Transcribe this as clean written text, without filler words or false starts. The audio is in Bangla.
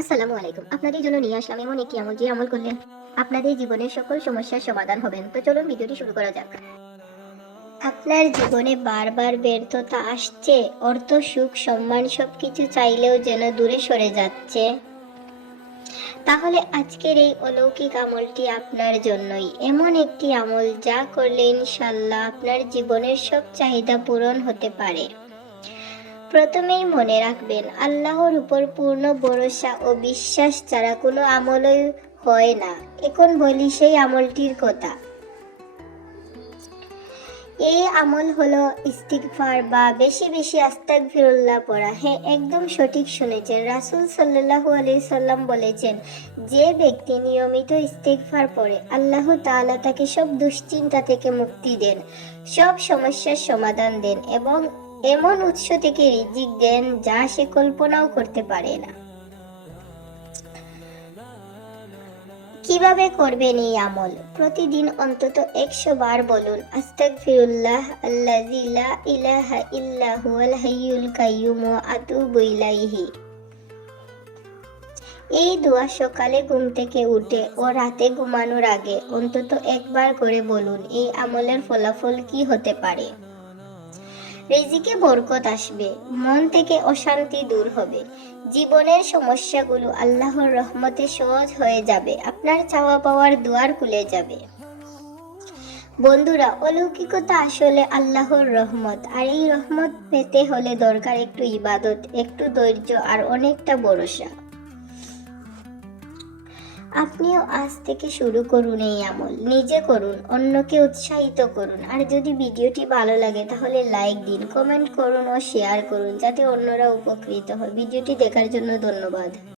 আসসালামু আলাইকুম। আপনাদের জন্য নিয়ে আসলাম এমন একটি আমল, যে আমল করলে আপনাদের জীবনের সকল সমস্যার সমাধান হবেন। তো চলুন ভিডিওটি শুরু করা যাক। আপনার জীবনে বারবার ব্যর্থতা আসছে, অর্থ, সুখ, সম্মান সবকিছু চাইলেও যেন দূরে সরে যাচ্ছে, তাহলে আজকের এই অলৌকিক আমলটি আপনার জন্যই। এমন একটি আমল যা করলে ইনশাল্লাহ আপনার জীবনের সব চাহিদা পূরণ হতে পারে। প্রথমেই মনে রাখবেন, আল্লাহর উপর পূর্ণ ভরসা ও বিশ্বাস ছাড়া কোনো আমলই হয় না। এখন বলি সেই আমলটির কথা। এই আমল হলো ইস্তিগফার বা বেশি বেশি আস্তাগফিরুল্লাহ পড়া। হ্যাঁ, একদম সঠিক শুনেছেন। রাসূল সাল্লাল্লাহু আলাইহি সাল্লাম বলেছেন, যে ব্যক্তি নিয়মিত ইস্তিগফার পড়ে, আল্লাহ তাআলা তাকে সব দুশ্চিন্তা থেকে মুক্তি দেন, সব সমস্যার সমাধান দেন এবং এমন উৎস থেকে রিজিক দেন যা সে কল্পনাও করতে পারে না। কিভাবে করবেন এই আমল? প্রতিদিন অন্তত 100 বার বলুন, আস্তাগফিরুল্লাহ আল্লাযী লা ইলাহা ইল্লা হুয়াল হাইয়ুল কাইয়্যুম ওয়া আতুবু ইলাইহি। এই দোয়া সকালে ঘুম থেকে উঠে ও রাতে ঘুমানোর আগে অন্তত একবার করে বলুন। এই আমলের ফলাফল কি হতে পারে? রিজিকে বরকত আসবে, মন থেকে অশান্তি দূর হবে, জীবনের সমস্যাগুলো আল্লাহর রহমতে সহজ হয়ে যাবে, আপনার চাওয়া পাওয়ার দুয়ার খুলে যাবে। বন্ধুরা, অলৌকিকতা আসলে আল্লাহর রহমত, আর এই রহমত পেতে হলে দরকার একটু ইবাদত, একটু ধৈর্য আর অনেকটা ভরসা। আপনিও আজ থেকে শুরু করুন এই আমল, নিজে করুন, অন্যকে উৎসাহিত করুন। আর যদি ভিডিওটি ভালো লাগে তাহলে লাইক দিন, কমেন্ট করুন ও শেয়ার করুন, যাতে অন্যরা উপকৃত হয়। ভিডিওটি দেখার জন্য ধন্যবাদ।